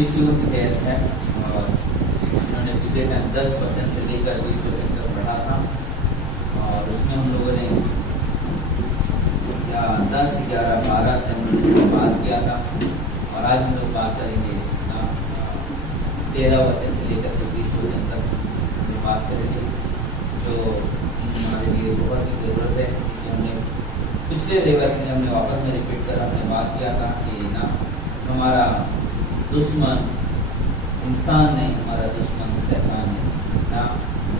Episode है और उन्होंने पिछले टाइम 10 वचन से लेकर 20 वचन तक पढ़ा था और उसमें हम लोगों ने 10, 11, 12 से हम लोगों ने बात किया था और आज हम लोग बात करेंगे 13 वचन से लेकर के 20 वचन तक हम बात करेंगे जो हमारे लिए बहुत ही जरूरत है कि हमने पिछले लेवर में हमने वापस में रिपीट कर हमने बात किया था कि ना हमारा दुश्मन इंसान नहीं, हमारा दुश्मन शैतान है ना।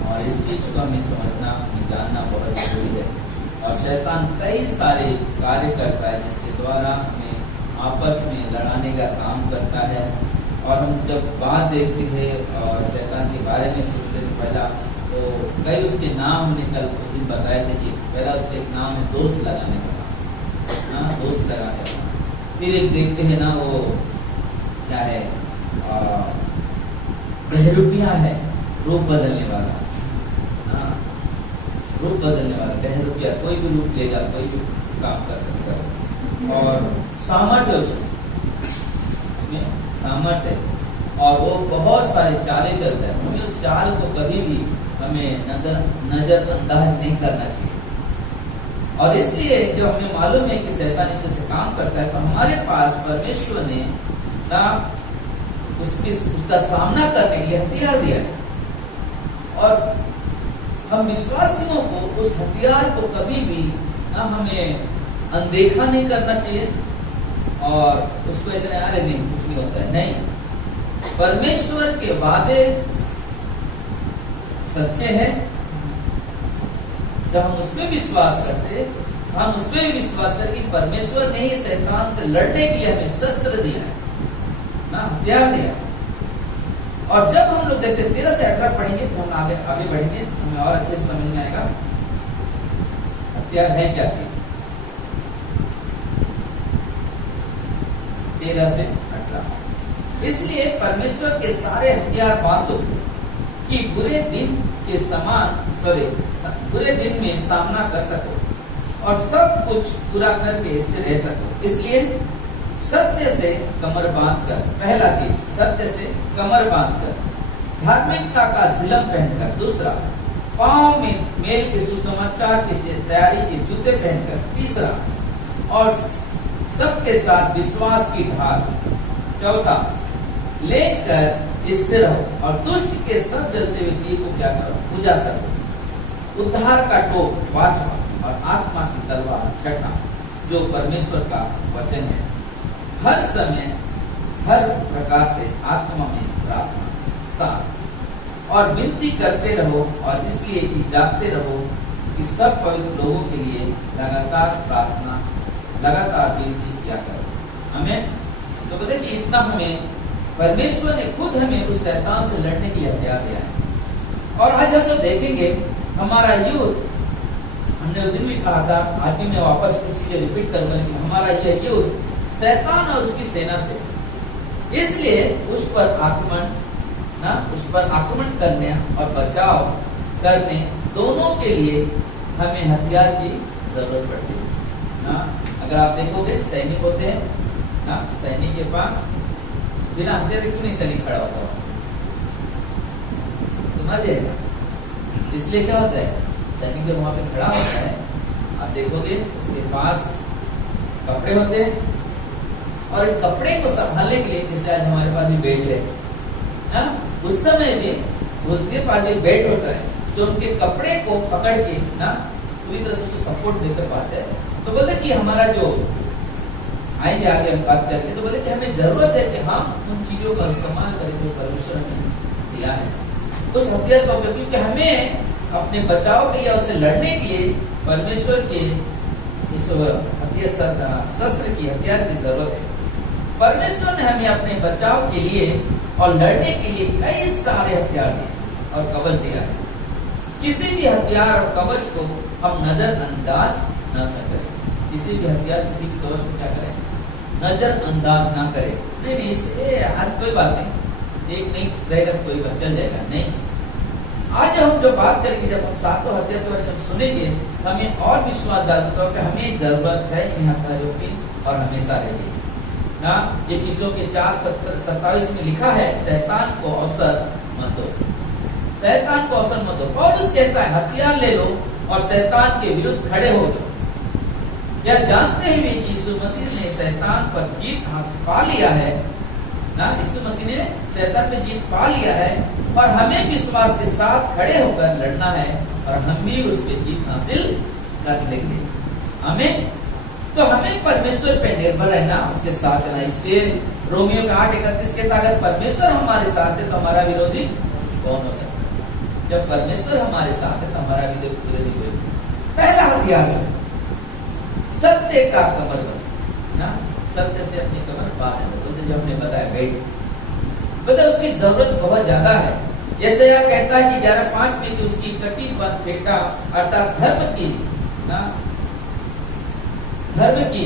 और इस चीज को हमें समझना, हमें जानना बहुत जरूरी है। और शैतान कई सारे कार्य करता है जिसके द्वारा हमें आपस में लड़ाने का काम करता है। और हम जब बात देखते हैं और शैतान के बारे में सोचते थे पहला, तो कई उसके नाम हमने कल कुछ दिन बताए थे कि पहला उसका एक नाम है दोस्त लगाने का ना, दोस्त लगाने का। फिर एक देखते हैं ना वो क्या है, बहरूपिया है, रूप बदलने वाला, रूप बदलने वाला बहरूपिया, कोई भी रूप लेगा, कोई भी काम कर सकता है। और सामर्थ्य उसमें सामर्थ्य है और वो बहुत सारे चालें चलता है। हमें उस चाल को कभी भी हमें नजरअंदाज नहीं करना चाहिए। और इसलिए जब हमें मालूम है कि शैतान इस तरह से काम करता है तो हमारे पास परमेश्वर ने ना उसका सामना करने के लिए हथियार दिया है। और हम विश्वासियों को उस हथियार को कभी भी ना हमें अनदेखा नहीं करना चाहिए और उसको ऐसे नहीं, अरे नहीं कुछ नहीं होता है, नहीं। परमेश्वर के वादे सच्चे हैं। जब हम उसमें विश्वास करते, हम उसमें भी विश्वास करके परमेश्वर ने ही शैतान से लड़ने के लिए हमें शस्त्र दिया है ना, हथियार दिया। और जब हम लोग देखते 13 से 18 पढ़ेंगे तो हम आगे बढ़ेंगे, हमें और अच्छे से समझ में आएगा हथियार है क्या चीज। 13 से 18 इसलिए परमेश्वर के सारे हथियार बांधो कि बुरे दिन के बुरे दिन में सामना कर सको और सब कुछ पूरा करके स्थिर रह सको। इसलिए सत्य से कमर बांधकर, पहला चीज सत्य से कमर बांधकर, धार्मिकता का झिलम पहनकर, दूसरा पांव में मेल के सुसमाचार की तैयारी के जूते पहनकर, तीसरा और सबके साथ विश्वास की ढाल, चौथा लेकर स्थिर रहो और दुष्ट के सब जलते हुए दिए को क्या करो, बुझा सको। उद्धार का टोप, पांचवा और आत्मा की तलवार, छठा जो परमेश्वर का वचन है। हर समय हर प्रकार से आत्मा में प्रार्थना, साथ और विनती करते रहो और इसलिए कि जागते रहो कि सब पवित्र लोगों के लिए लगातार प्रार्थना, लगातार विनती किया करो। हमें तो बोले कि इतना हमें परमेश्वर ने खुद हमें उस शैतान से लड़ने के लिए हथियार दिया है। और आज हम लोग देखेंगे हमारा युद्ध, हमने उस दिन भी कहा था, आज भी मैं वापस कुछ चीजें रिपीट करूंगा, कि हमारा यह युद्ध शैतान और उसकी सेना से। इसलिए उस पर आक्रमण करने और बचाव करने दोनों के लिए हमें हथियार की जरूरत पड़ती है ना। अगर आप देखोगे सैनिक होते हैं ना, सैनिक के पास बिना हथियार क्यों नहीं सैनिक खड़ा होता, समझ जाएगा। इसलिए क्या होता है, सैनिक जब वहां पे खड़ा होता है, आप देखोगे उसके पास कपड़े होते हैं और कपड़े को संभालने के लिए, जैसे आज हमारे पास भी बेल्ट है ना, उस समय भी उसके पास एक बेल्ट होता है जो उनके कपड़े को पकड़ के ना पूरी तरह से उसको सपोर्ट देकर पाते हैं। तो बोलते कि हमारा जो आएंगे आगे हम बात करेंगे, तो बोले कि हमें जरूरत है कि हम उन चीजों का इस्तेमाल करें जो परमेश्वर ने दिया है, उस हथियार का उपयोग, क्योंकि हमें अपने बचाव के लिए, उससे लड़ने के लिए परमेश्वर के इस हथियार, शस्त्र की, हथियार की जरूरत है। परमेश्वर ने हमें अपने बचाव के लिए और लड़ने के लिए कई सारे हथियार दिए और कवच दिया है। किसी भी हथियार और कवच को हम नजरअंदाज न करें, किसी भी हथियार, किसी भी कवच को क्या करें, नजरअंदाज ना करें। नहीं इससे आज कोई बात नहीं, एक नहीं रहेगा तो कोई चल जाएगा, नहीं। आज हम जो बात करेंगे, जब हम सातों हथियार के बारे में सुनेंगे, हमें और विश्वास जागृत होगा कि हमें जरूरत है इन हथियारों की और हमेशा रहेगी। ना इफिसियों के 4:27 में लिखा है, शैतान को अवसर मत दो, शैतान को अवसर मत दो। पौलुस कहता है हथियार ले लो और शैतान के विरुद्ध खड़े हो जाओ। यह जानते हुए कि यीशु मसीह ने शैतान पर जीत पा लिया है ना, यीशु मसीह ने शैतान पे जीत पा लिया है और हमें विश्वास के साथ खड़े होकर लड़ना है और हम भी उस पे जीत हासिल कर लेंगे। हमें तो हमें परमेश्वर पे निर्भर रहना, उसके साथ चलना। इसलिए रोमियो का 8:31 कहता है अगर परमेश्वर हमारे साथ है तो हमारा विरोधी कौन हो सकता है? जब परमेश्वर हमारे साथ है तो हमारा विरोधी कोई। पहला हथियार है सत्य का कमरबंद ना, सत्य से अपनी कमर बांध लो। जो हमने बताया गई उसकी जरूरत बहुत ज्यादा है। जैसे यह कहता है कि 11:5 में कि उसकी कटी बंद फेंटा अर्थात धर्म की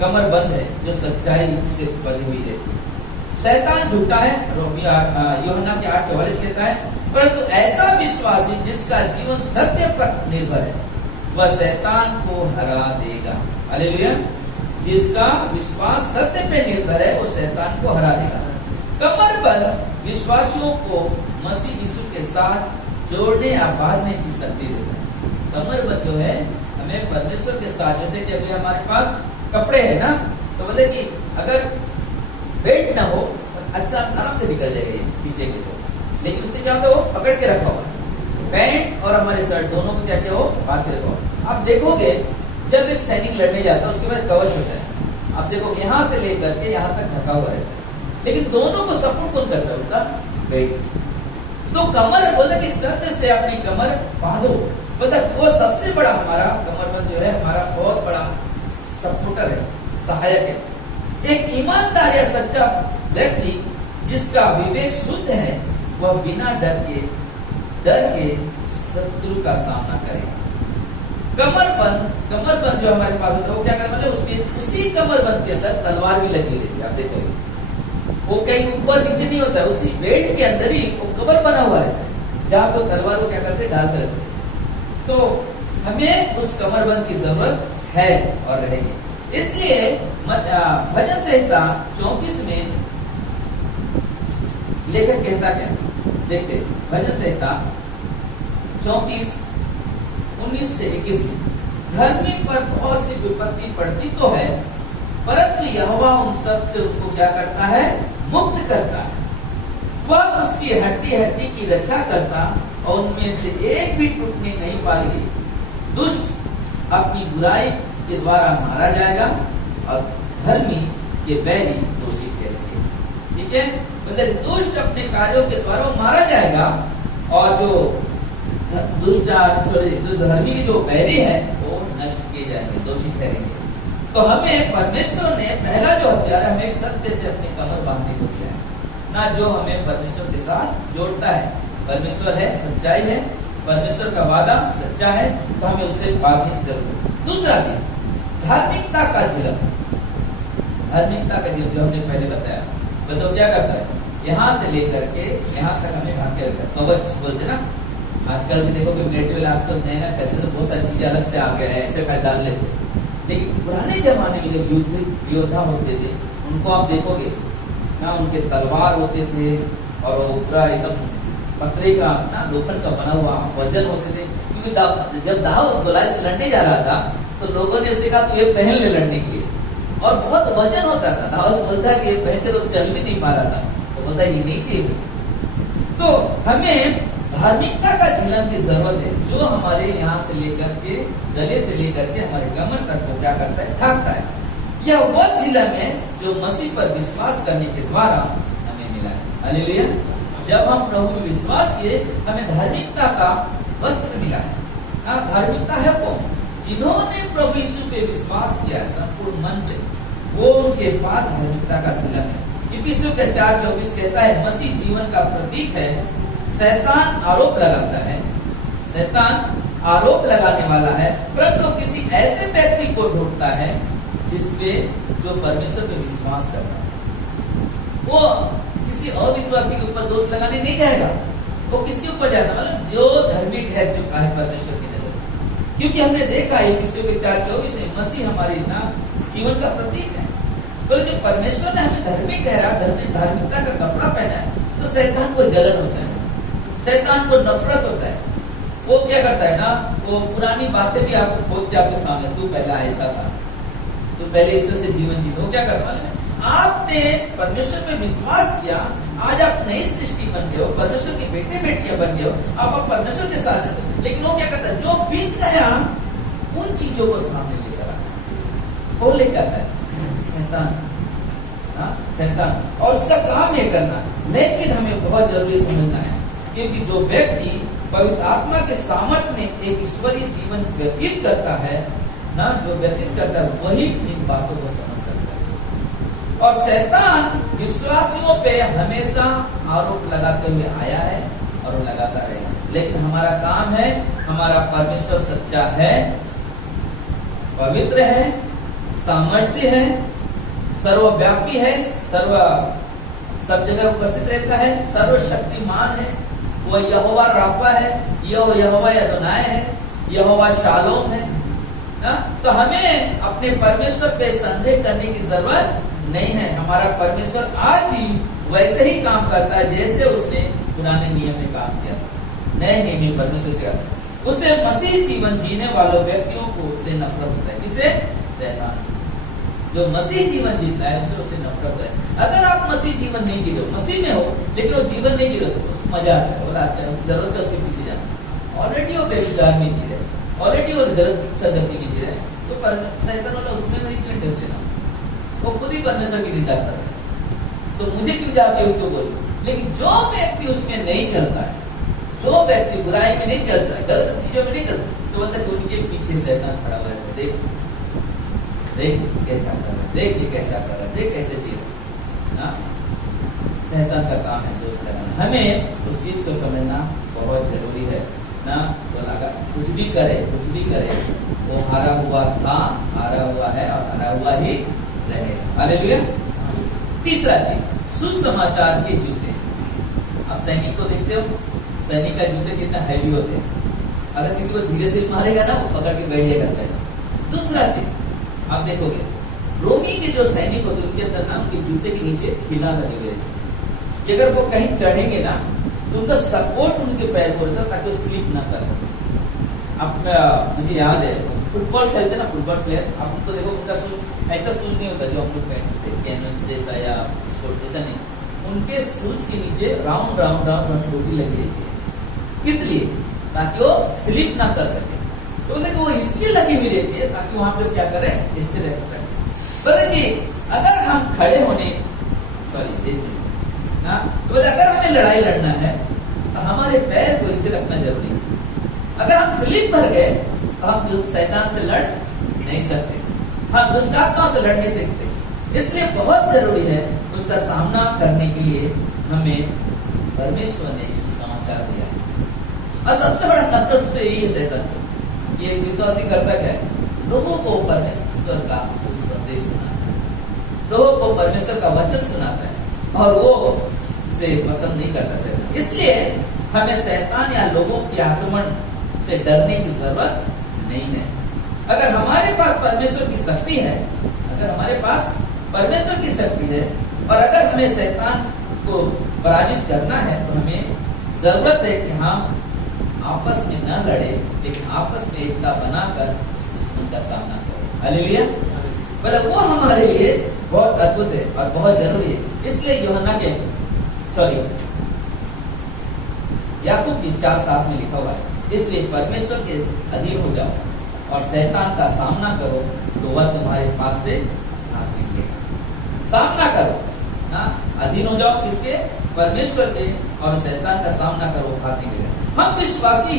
कमर बंद है जो सच्चाई से बनी हुई रहती है। शैतान झूठा है, यूहन्ना के 8:44 कहता है, परंतु ऐसा विश्वासी जिसका जीवन सत्य पर निर्भर है वह शैतान को हरा देगा। हालेलुया। जिसका विश्वास सत्य पे निर्भर है वो शैतान को हरा देगा। कमरबंद विश्वासियों को मसीह यीशु के साथ जोड़ने या बांधने की शक्ति देता है। कमरबंद जो है हमें परमेश्वर के साथ, जैसे कि अभी हमारे पास कपड़े हैं ना, तो बोले कि अगर बेल्ट ना हो तो अच्छा आराम से निकल जाएगा पीछे के तो, लेकिन उससे क्या होता है वो पकड़ के रखा हुआ है। पैंट और हमारे शर्ट दोनों को क्या हो बांध के रखा हुआ। आप देखोगे जब एक सैनिक लड़ने जाता है उसके बाद कवच होता है, आप देखो यहाँ से लेकर के यहाँ तक ढका हुआ रहता है, लेकिन दोनों को सपोर्ट कौन करता है? उनका बेल्ट। तो कमर बोले कि सत्य से अपनी कमर बांधो, मतलब वो सबसे बड़ा हमारा कमरबंद जो है हमारा बहुत बड़ा सपोर्टर है, सहायक है। एक ईमानदार या सच्चा व्यक्ति जिसका विवेक शुद्ध है वह बिना डर के शत्रु का सामना करेगा। कमरबंद जो हमारे पास होता है वो क्या करना है, उसमें उसी कमरबंद के अंदर तलवार भी लगी रहती है। आप देखोगे वो कहीं ऊपर नीचे नहीं होता है, उसी बेल्ट के अंदर ही वो कमर बना हुआ रहता है जहाँ वो तलवार को क्या करते हैं डालते रहते हैं। तो हमें उस कमरबंद की जरूरत है और रहेगी। इसलिए भजन संहिता 34 में लेखक कहता क्या, देखते भजन संहिता 34:19 से 21 में, धर्मी पर बहुत सी विपत्ति पड़ती तो है परंतु यहोवा उन सब से उनको क्या करता है, मुक्त करता है। वह उसकी हड्डी की रक्षा करता और उनमें से एक भी टूटने नहीं पाएगी। दुष्ट अपनी बुराई के द्वारा मारा जाएगा और धर्मी के बैरी दोषी ठहरेंगे। ठीक है, मतलब दुष्ट अपने कार्यों के द्वारा मारा जाएगा और जो धर्मी जो बैरी है वो नष्ट किए जाएंगे, दोषी ठहरेंगे। तो हमें परमेश्वर ने पहला जो हथियार है हमें सत्य से अपनी कमर बांधने को दिया है ना, जो हमें परमेश्वर के साथ जोड़ता है। परमेश्वर है, सच्चाई है, परमेश्वर का वादा सच्चा है, तो हमें उससे बांधने की जरूरत है। दूसरा चीज धार्मिकता का झिलम, धार्मिकता का झिलम जो हमने पहले बताया, बताओ क्या करता है, यहाँ से लेकर के यहाँ तक हमें ढांके रखता है। कवच बोलते ना, आजकल भी देखो कि मिलिट्री वाले आजकल नए नए फैशन में बहुत सारी चीजें अलग से आ गए हैं, ऐसे पैर डाल लेते। लेकिन पुराने जमाने में जब युद्ध योद्धा होते थे उनको आप देखोगे ना, उनके तलवार होते थे और वो पूरा एकदम पत्थर का ना लोखंड का बना हुआ वजन होते थे, क्योंकि जब दाव गोलाई से लड़ने जा रहा था तो लोगों ने उसे कहा तू ये पहन ले लड़ने के लिए, और बहुत वजन होता था। दाऊद बोलता है कि पहनते तो चल भी नहीं पा रहा था, तो बोलता है ये नीचे मुझे। तो हमें धार्मिकता का झिलम की जरूरत है जो हमारे यहाँ से लेकर के गले से लेकर के हमारे कमर तक को क्या करता है, ढांकता है। यह वह झिलम है जो मसीह पर विश्वास करने के द्वारा हमें मिला है। हालेलुया। जब हम प्रभु में विश्वास किए हमें धार्मिकता का वस्त्र मिला है। धार्मिकता है कौन, जिन्होंने प्रभु यीशु पे विश्वास किया संपूर्ण मन से, वो उनके पास धार्मिकता का झिलम है। इफिसियों के 4:24 कहता है मसीह जीवन का प्रतीक है। शैतान आरोप लगाता है, शैतान आरोप लगाने वाला है, परंतु किसी ऐसे व्यक्ति को ढूंढता है जिसपे जो परमेश्वर पे विश्वास करता है। वो किसी और विश्वासी के ऊपर दोष लगाने नहीं जाएगा, वो किसके ऊपर जाता है, मतलब जो धर्मी ठहर चुका है परमेश्वर की नजर। क्योंकि हमने देखा है इफिसियों के 4:24 में मसीह हमारे ना जीवन का प्रतीक है। तो जो परमेश्वर ने हमें धर्मी ठहरा, धार्मिकता का कपड़ा पहना है, तो शैतान को जलन होता है, शैतान को नफरत होता है। वो क्या करता है ना, वो पुरानी बातें भी आपको खोद के आपके सामने, तू पहला ऐसा था, तू पहले इस तरह से जीवन जीता। वो क्या करता है, आपने परमेश्वर पे विश्वास किया, आज आप नई सृष्टि बन गए हो, परमेश्वर के बेटे बेटियां बन गए हो, आप परमेश्वर के साथ चलते हो। लेकिन वो क्या करता है, जो बीत गया उन चीजों को सामने लेकर आता है। वो लेकर आता है शैतान, शैतान, और उसका काम है करना। लेकिन हमें बहुत जरूरी समझना है, क्योंकि जो व्यक्ति पवित्र आत्मा के सामर्थ्य में एक ईश्वरीय जीवन व्यतीत करता है ना, जो व्यतीत करता है वही इन बातों को समझ सकता है। और शैतान विश्वासियों पे हमेशा आरोप लगाते हुए आया है और वो लगाता रहेगा। लेकिन हमारा काम है, हमारा परमेश्वर सच्चा है, पवित्र है, सामर्थ्य है, सर्वव्यापी है, सब जगह उपस्थित रहता है, सर्वशक्तिमान है, वो यहोवा राफा है, यहोवा यदोनाय है, यहोवा शालोम है ना। तो हमें अपने परमेश्वर पे संदेह करने की जरूरत नहीं है। हमारा परमेश्वर आज भी वैसे ही काम करता है जैसे उसने पुराने नियम में काम किया, नए नियम में परमेश्वर से। उसे मसीह जीवन जीने वालों व्यक्तियों को उससे नफरत होता है। किसे? शैतान। जो मसीह जीवन जीता है उससे नफरत है। अगर आप मसीह जीवन नहीं जी रहे हो, मसीह में हो लेकिन वो जीवन नहीं जी रहे, तो उसको मजा आता है, बोला अच्छा जरूरत है उसके पीछे जाना। ऑलरेडी वो बेविचार में जी रहे, ऑलरेडी वो गलत संगति में जी रहे, तो शैतान वाला उसमें नहीं क्यों इंटरेस्ट लेना, वो खुद ही परमेश्वर की निंदा कर रहा है, तो मुझे क्यों जाके उसको बोलूं। लेकिन जो व्यक्ति उसमें नहीं चलता है, जो व्यक्ति बुराई में नहीं चलता है, गलत चीजों में नहीं चलता, तो मतलब उनके पीछे शैतान खड़ा हुआ है। देख देख कैसा कर रहा है, देख ये कैसा कर रहा है, देख कैसे जी रहा है। शैतान का काम है दोष लगाना। हमें उस चीज को समझना बहुत जरूरी है ना। तो लगा कुछ भी करे वो हारा हुआ था, हारा हुआ है और हारा हुआ ही रहेगा। हालेलुया। तीसरा चीज, सुसमाचार के जूते। आप सैनिक को देखते हो, सैनिक का जूते कितना हैवी होते हैं, अगर किसी को धीरे से मारेगा ना वो पकड़ के बैठ जाएगा। दूसरा चीज आप देखोगे, रोमी के जो सैनिक होते हैं उनके अंदर ना उनके जूते के नीचे खिला लगे हुए थे कि अगर वो कहीं चढ़ेंगे ना तो उनका सपोर्ट उनके पैर को रहता ताकि वो स्लिप ना कर सके। आप मुझे याद है फुटबॉल खेलते ना, फुटबॉल प्लेयर, आप उनको देखो उनका शूज ऐसा शूज नहीं होता जो हम लोग पहनते कैनवस जैसा या स्पोर्ट्स जैसा नहीं, उनके शूज के नीचे राउंड राउंड राउंड राउंड टोपी लगी रहती है। किस लिए? ताकि वो स्लिप ना कर सके। तो देखो वो इसलिए लगी हुई रहती है ताकि वहां पे क्या करें, स्थिर रह सके। कि अगर हम खड़े होने ना, तो अगर हमें लड़ाई लड़ना है तो हमारे पैर को स्थिर रखना जरूरी है। अगर हम स्लिप भर गए तो हम शैतान से लड़ नहीं सकते, हम दुष्टात्माओं से लड़ नहीं सकते। इसलिए बहुत जरूरी है उसका सामना करने के लिए हमें परमेश्वर ने सुसमाचार दिया है। और सबसे बड़ा नफरत से यही है शैतान को, ये विश्वासी करता क्या है, लोगों को परमेश्वर का संदेश सुनाता है, लोगों को परमेश्वर का वचन सुनाता है और वो इसे पसंद नहीं करता शैतान। इसलिए हमें शैतान या लोगों के आक्रमण से डरने की जरूरत नहीं है। अगर हमारे पास परमेश्वर की शक्ति है, अगर हमारे पास परमेश्वर की शक्ति है और अगर हमें शैतान को पराजित करना है तो हमें जरूरत है कि हम आपस में न लड़े, लेकिन आपस में एकता बनाकर उस दुश्मन का सामना करें। हालेलुया। बोले वो हमारे लिए बहुत अद्भुत है और बहुत जरूरी है। इसलिए याकूब की 4:7 में लिखा हुआ है, इसलिए परमेश्वर के अधीन हो जाओ और शैतान का सामना करो तो वह तुम्हारे पास से भाग निकलेगा। सामना करो ना, अधीन हो जाओ किसके? परमेश्वर के, और शैतान का सामना करो, भाग निकलेगा। हम विश्वासी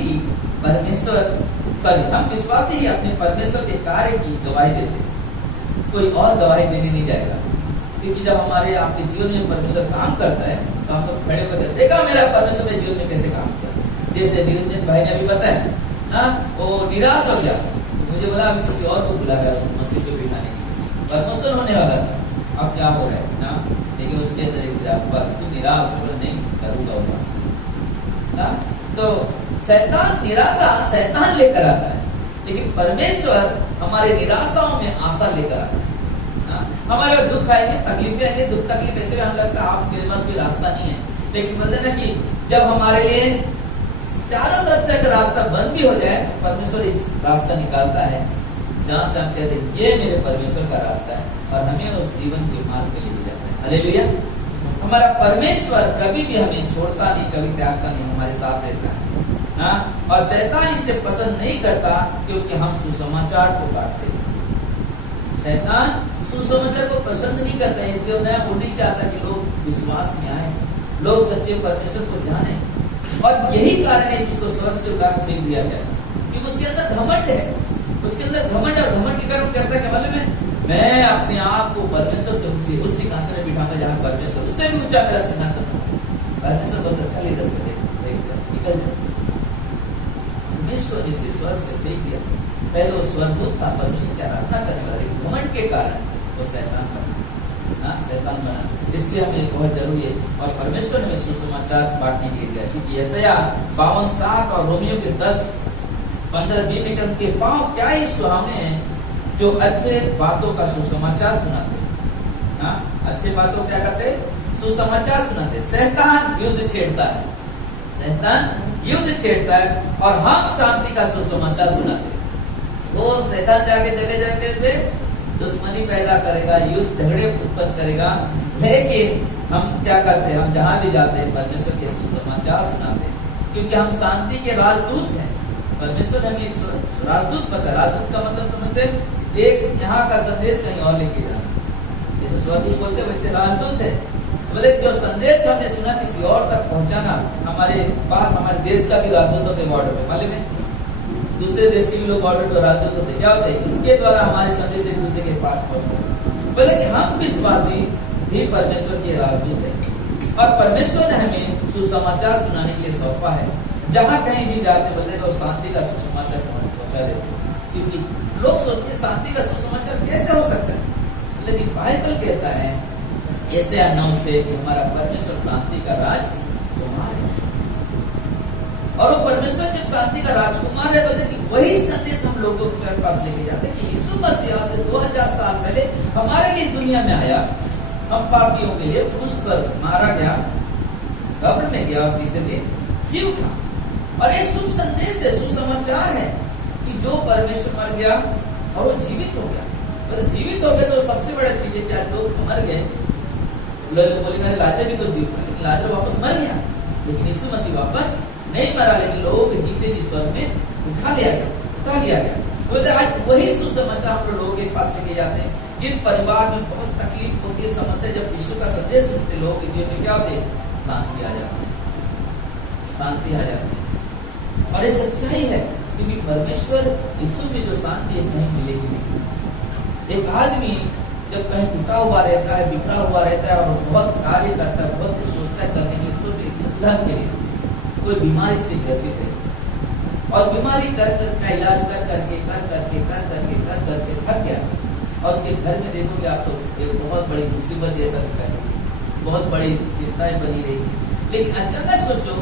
ही अपने परमेश्वर के कार्य की गवाही देते हैं, कोई और गवाही देने नहीं जाएगा। क्योंकि जब हमारे आपके जीवन में परमेश्वर काम करता है तो हम लोग खड़े होकर देखा मेरा परमेश्वर मेरे जीवन में कैसे काम किया। जैसे निरंजन भाई ने अभी बताया ना, वो निराश हो गया, मुझे बोला अभी किसी और को बुला गया उसको मसीह पे बिठाने की, प्रमोशन होने वाला था, अब क्या हो रहा है ना, लेकिन उसके अंदर एक निराश नहीं करूंगा ना। तो शैतान निराशा शैतान लेकर आता है, लेकिन परमेश्वर हमारे निराशाओं में आशा लेकर आता है ना। हमारे पास दुख आएंगे, तकलीफें आएंगे, दुख तकलीफ ऐसे हमें लगता है आप मेरे पास कोई रास्ता नहीं है, लेकिन बोलते ना कि जब हमारे लिए चारों तरफ से अगर रास्ता बंद भी हो जाए, परमेश्वर एक रास्ता निकालता है जहाँ से हम कहते हैं ये मेरे परमेश्वर का रास्ता है, और हमें उस जीवन के मार्ग पे ले जाता है। हालेलुया। हमारा परमेश्वर कभी भी हमें छोड़ता नहीं, कभी त्यागता नहीं, हमारे साथ रहता है। हाँ, और शैतान इसे पसंद नहीं करता क्योंकि हम सुसमाचार को बांटते हैं। शैतान सुसमाचार को पसंद नहीं करता है, इसलिए वो नहीं चाहता कि लोग विश्वास में आए, लोग सच्चे परमेश्वर को जाने। और यही कारण है कि उसको स्वर्ग से उठा फेंक दिया गया, क्योंकि उसके अंदर घमंड है, उसके अंदर घमंड है। और घमंड के कारण करता है क्या मालूम है? मैं अपने आप को परमेश्वर से ऊंचे उस सिंहासन में बिठाऊंगा जहाँ परमेश्वर, उससे भी ऊंचा मेरा सिंहासन है। परमेश्वर बहुत अच्छा लीडर से निकल परमेश्वर इसे स्वर्ग से फेंक दिया। पहले वो स्वर्गदूत था, परमेश्वर की आराधना करने वाला, लेकिन घमंड के कारण वो शैतान बना, शैतान बना। इसलिए हमें बहुत जरूरी है, और परमेश्वर ने सुसमाचार बांटने के लिए दिया, क्योंकि यशायाह 52:7 और रोमियो के 10:15-20 में उनके पांव क्या ही सुहावने हैं जो अच्छे बातों का सुसमाचार सुनाते। हाँ, अच्छे बातों क्या करते? सुसमाचार सुनाते। शैतान युद्ध छेड़ता है, शैतान युद्ध छेड़ता है, और हम शांति का सुसमाचार सुनाते। वो शैतान जाके जगह जगह दुश्मनी पैदा करेगा, युद्ध झगड़े उत्पन्न करेगा, लेकिन हम क्या करते हैं? हम जहां भी जाते हैं परमेश्वर के सुसमाचार सुनाते हैं, क्योंकि हम शांति के राजदूत हैं। परमेश्वर हमें एक राजदूत पता है। राजदूत का मतलब समझते, एक यहाँ का संदेश कहीं और लेके जाना। ये तो स्वर्गदूत बोलते वैसे राजदूत है, बोले जो संदेश हमने सुना किसी और तक पहुंचाना। हमारे पास हमारे देश का भी राजदूत होते हैं बॉर्डर पे, मालूम है? दूसरे देश के भी लोग बॉर्डर पर राजदूत होते, क्या होते हैं? इनके द्वारा हमारे संदेश एक दूसरे के पास पहुंचते। बोले कि हम विश्वासी भी परमेश्वर के राजदूत हैं, और परमेश्वर ने हमें सुसमाचार सुनाने के लिए सौंपा है। जहां कहीं भी जाते बोलते वो शांति का सुसमाचार पहुंचा देते, क्योंकि लोग सोचते शांति का सुसमाचार कैसे हो सकता है, लेकिन बाइबल कहता है यशायाह 9 से कि हमारा परमेश्वर शांति का राजकुमार है। और वो परमेश्वर जब शांति का राजकुमार है, बोलते कि वही संदेश हम लोगों के पास लेके जाते हैं कि यीशु मसीह से 2000 साल पहले हमारे लिए इस दुनिया में आया, हम पापियों के लिए क्रूस पर मारा गया, कब्र में गया, और तीसरे दिन जी उठा। और ये शुभ संदेश है, सुसमाचार है कि जो परमेश्वर मर गया और वो जीवित हो गया। मतलब जीवित हो गया तो सबसे बड़ा चीज है क्या? लोग मर गए, लोग बोलेंगे लाजर भी तो जीवित है, लेकिन लाजर वापस मर गया, लेकिन यीशु मसीह वापस नहीं मरा, लेकिन लोगों के जीते जी स्वर्ग में उठा लिया गया। बोलते आज वही सुसमाचार हम लोगों के पास लेके जाते हैं। जिन परिवार में बहुत तकलीफ होती है, समस्या, जब यीशु का संदेश सुनते लोगों के जीवन में क्या होते? शांति आ जाती है, शांति आ जाती है। और ये सच्चाई है, क्योंकि परमेश्वर यीशु में जो शांति है कहीं मिलेगी नहीं। एक आदमी जब कहीं टूटा हुआ रहता है, बिखरा हुआ रहता है, और बहुत कार्य करता है, बहुत कुछ सोचता है करने के लिए, कोई बीमारी से ग्रसित है, और बीमारी का इलाज कर करके थक गया, और उसके घर में देखोगे आप तो एक बहुत बड़ी मुसीबत जैसा दिखाई, बहुत बड़ी चिंताएं बनी रहेगी। लेकिन अचानक सोचो,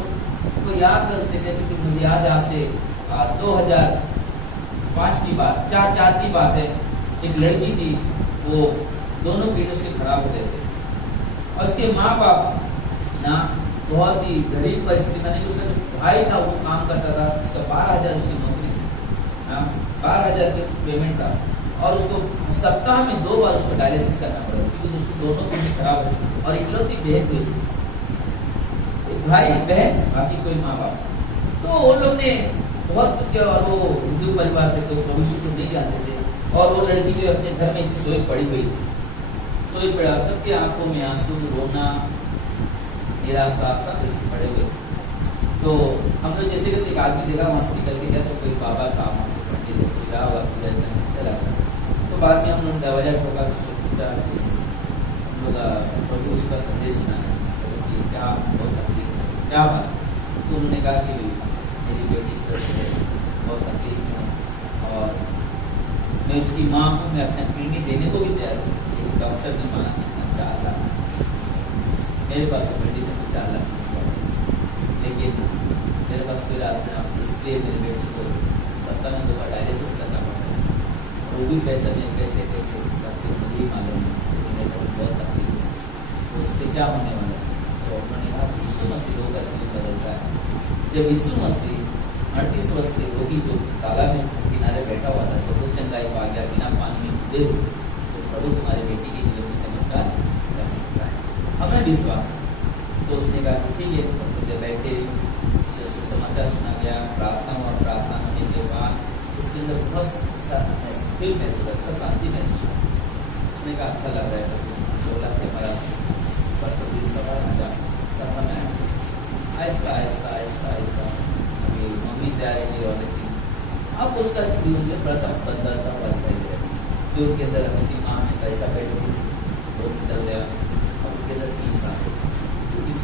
कोई याद कर उसे कहते कि मुझे याद आज से 2005 की बात, 4 की बात है, एक लड़की थी, वो दोनों पेट उसके खराब हो गए थे, और उसके माँ बाप ना बहुत ही गरीब परिस्थिति में, उसका जो भाई था वो काम करता था, उसका 12,000 उसकी नौकरी थी, 12,000 के पेमेंट था, और उसको सप्ताह में 2 बार उसको डायलिसिस करना पड़ा, क्योंकि उसको दोनों किडनी खराब हो गई, और इकलौती बहन थी उसकी, एक भाई बहन, बाकी कोई माँ बाप। तो उन लोग ने बहुत कुछ किया, और वो हिंदू परिवार से तो प्रभु को नहीं जानते थे, और वो लड़की जो अपने घर में इसी सोई पड़ी हुई थी, सोई पड़ा, सबके आंखों में आंसू, रोना, निराशा, सब ऐसे पड़े हुए। तो हम लोग जैसे कि एक आदमी देखा वहाँ से निकल के गया, तो कोई बाबा था वहाँ से पढ़ के कुछ रहा हुआ चला गया। तो बाद में हम लोग दरवाजा ठोका, तो पूछा हम लोग प्रभु उसका संदेश सुनाना कि क्या बहुत तकलीफ है, क्या बात। तो उन्होंने कहा कि मेरी बेटी इस तरह से बहुत तकलीफ है, और मैं उसकी माँ को मैं अपना किडनी देने को भी तैयार हूँ, लेकिन डॉक्टर ने माना कि 4 लाख मेरे पास मेडिसिन में 4 लाख, लेकिन मेरे पास कोई रास्ता नहीं, इसलिए मेरी बेटी को सप्ताह में 2 बार डायलिसिस करना पड़ता है, वो भी पैसा नहीं, कैसे करते कि मुझे ही मालूम है, लेकिन मेरे को बहुत तकलीफ है, तो उससे क्या होने वाला है? तो उन्होंने कहा यीशु मसीह होकर इसलिए बदलता है। जब यीशु मसीह 38 वर्ष के रोगी जो तालाब में किनारे बैठा हुआ था, तो वो चंगाई पा गया बिना पानी में कूदे हुए, तो प्रभु तुम्हारी बेटी के जीवन में चमत्कार कर सकता है, हमें विश्वास है। तो उसने कहा ठीक है, तो जब बैठे सुसमाचार सुना गया, प्रार्थना और प्रार्थना होने के बाद उसके अंदर बहुत अच्छा फील महसूस, अच्छा शांति महसूस हुआ। उसने कहा अच्छा लग रहा है, तो बोला कि हमारा परसों दिन सभा में आहिस्ता आहिस्ता आहिस्ता आहिस्ता अभी मम्मी जा रही है, और लेकिन अब उसका जीवन में थोड़ा सा बदलता हुआ दिखाई दे रहा है। जो उनके अंदर उसकी माँ में ऐसा बैठ गई थी, वो निकल गया, अब उनके अंदर की शांति।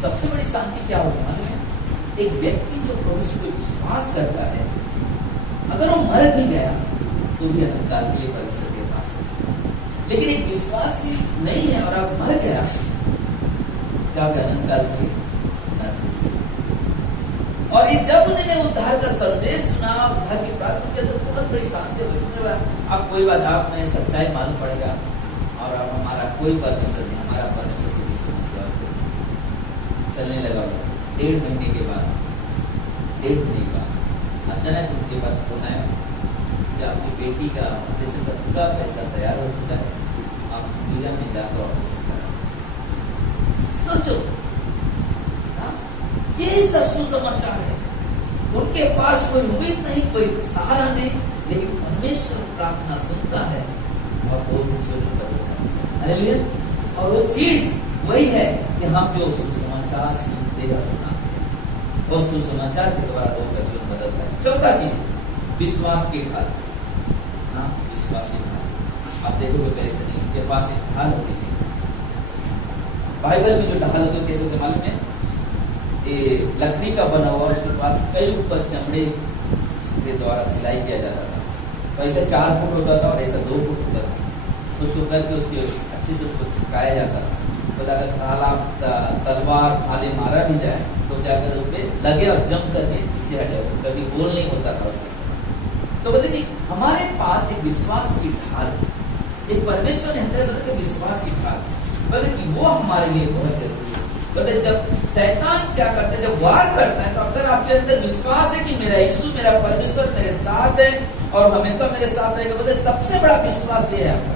सबसे बड़ी शांति क्या होगी मालूम है? एक व्यक्ति जो प्रभु को विश्वास करता है, अगर वो मर भी गया तो भी अनंत काल के लिए परमेश्वर के पास है। लेकिन एक विश्वासी नहीं है और अब मर गया, क्या अनंत काल के लिए? और ये जब उन्होंने उद्धार का संदेश सुना, उद्धार की प्रार्थना के अंदर बहुत बड़ी शांति हुई। अब कोई बात आप में सच्चाई मालूम पड़ेगा, और अब हमारा कोई परमेश्वर नहीं, हमारा परमेश्वर से चलने लगा। 1.5 महीने के बाद अचानक उनके पास फोन आया कि आपकी बेटी का ऑपरेशन का पूरा पैसा तैयार हो चुका है, आप इंडिया में जाकर ऑपरेशन करा। सोचो, यही सब सुसमाचार है। उनके पास कोई उम्मीद नहीं, कोई सहारा नहीं, लेकिन परमेश्वर प्रार्थना सुनता है और वो हालेलुया। और वो चीज वही है कि हम जो सुसमाचार सुनते हैं और सुसमाचार के द्वारा लोगों का जीवन बदलता है। चौथा चीज, विश्वास की ढाल। विश्वास की ढाल आप देखोगे पहले से नहीं, उनके पास एक ढाल होती है। बाइबल में जो ढाल होती है कैसे होते मालूम है? ये लकड़ी का बना हुआ, उसके पास कई ऊपर चमड़े के द्वारा सिलाई किया जाता था। तो ऐसे 4 फुट होता था और ऐसा 2 फुट होता था। उसको करके उसके अच्छे से उसको चिपकाया जाता था। तो अगर तालाब तलवार भाले मारा भी जाए तो जाकर उस पर लगे और जम करके पीछे हटे, कभी गोल नहीं होता था उसके। तो बोलते कि हमारे पास एक विश्वास की ढाल, एक परमेश्वर ने हमें विश्वास की ढाल, बोलते कि वो हमारे लिए बहुत जरूरी है। बोलते जब शैतान क्या करता है, जब वार करता है, तो अगर आपके अंदर विश्वास है कि मेरा यीशु, मेरा परमेश्वर मेरे साथ है और हमेशा मेरे साथ रहेगा, बोलते सबसे बड़ा विश्वास ये है आपका।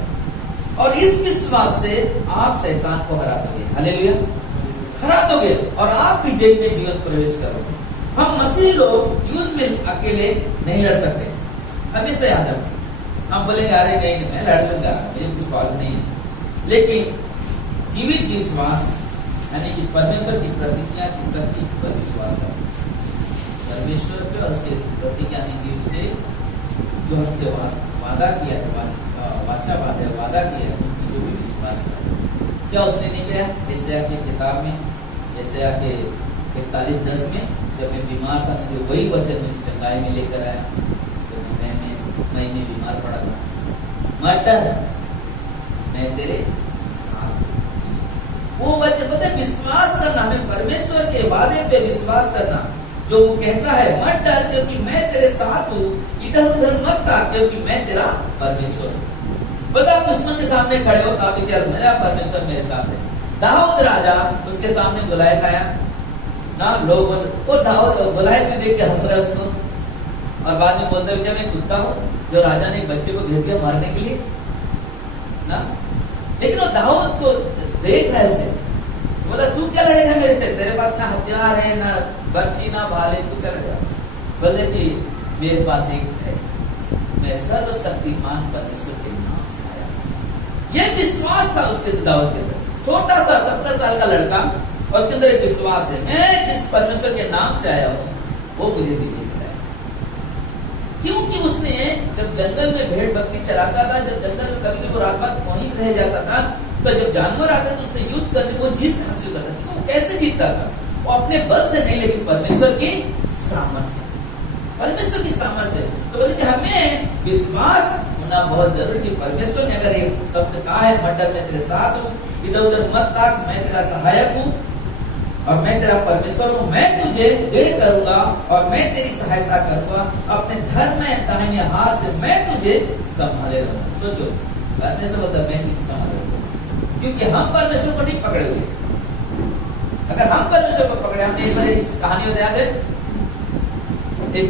और इस विश्वास से आप शैतान को हरा दोगे, हालेलुया, हरा दोगे और आप भी जेल में जीवन प्रवेश करोगे। हम मसीह लोग युद्ध में अकेले नहीं लड़ सकते, हमेशा याद रखें। हम बोलेंगे अरे नहीं मैं लड़ लूंगा, मुझे कुछ बात नहीं है। लेकिन जीवित विश्वास यानी कि परमेश्वर की प्रतिज्ञा की शक्ति पर विश्वास करो। परमेश्वर पे और उसके प्रतिज्ञा नहीं की, उसने जो हमसे वादा किया है, वादा किया है, उन चीजों पर विश्वास करो। क्या उसने नहीं किया? जैसे आपकी किताब में, जैसे आपके 41:10 में जब मैं बीमार था, मुझे वही वचन मुझे चंगाई में लेकर आया। तो मैं बीमार पड़ा था, मटर मैं तेरे साथ। वो वचन पता है, विश्वास करना, हमें परमेश्वर के वादे पे विश्वास करना। जो वो कहता है मत डर क्योंकि मैं तेरे साथ हूँ, इधर उधर मत ताक क्योंकि मैं तेरा परमेश्वर हूँ। पता दुश्मन के सामने खड़े हो, आप विचार मेरा परमेश्वर मेरे साथ है। दाऊद राजा उसके सामने गुलायत आया ना, लोग वो दाऊद गुलायत में देख के हंस रहे उसको, और बाद में बोलते हुए मैं कुत्ता हूँ जो राजा ने एक बच्चे को भेज दिया मारने के लिए ना। लेकिन वो दाऊद को देख रहा है उसे, बोला तू क्या लड़ेगा मेरे से, तेरे पास ना हथियार है ना बर्छी ना भाले, तू क्या लड़ेगा? बोले कि मेरे पास एक है, मैं सर्वशक्तिमान परमेश्वर के नाम से आया। ये विश्वास था उसके दाऊद के अंदर, छोटा सा 17 साल का लड़का, और उसके अंदर एक विश्वास है, मैं जिस परमेश्वर के नाम से आया हूँ वो मुझे भी देख रहा है। क्योंकि उसने जब जंगल में भेड़ बकरी चराता था, जब जंगल में कभी तो रात रात वहीं रह जाता था, तो जब जानवर आते तो उससे युद्ध करने वो जीत हासिल करता था। क्यों, कैसे जीतता था? वो अपने बल से नहीं, लेकिन परमेश्वर की सामर्थ्य, परमेश्वर की सामर्थ्य। तो बोलते कि हमें विश्वास होना बहुत जरूरी है। परमेश्वर ने अगर एक शब्द कहा है मत डर मैं तेरे साथ हूँ, इधर उधर मत ताक मैं तेरा सहायक हूँ और मैं तेरा परमेश्वर हूँ, मैं तुझे दृढ़ करूंगा और मैं तेरी सहायता करूंगा, अपने धर्म में दाहिने हाथ से मैं तुझे संभाले रहूंगा। सोचो परमेश्वर बोलता मैं नहीं संभालूंगा, क्योंकि हम परमेश्वर को नहीं पकड़े हुए। अगर हम परमेश्वर को पकड़े, हमने एक बार एक कहानी बताया है, एक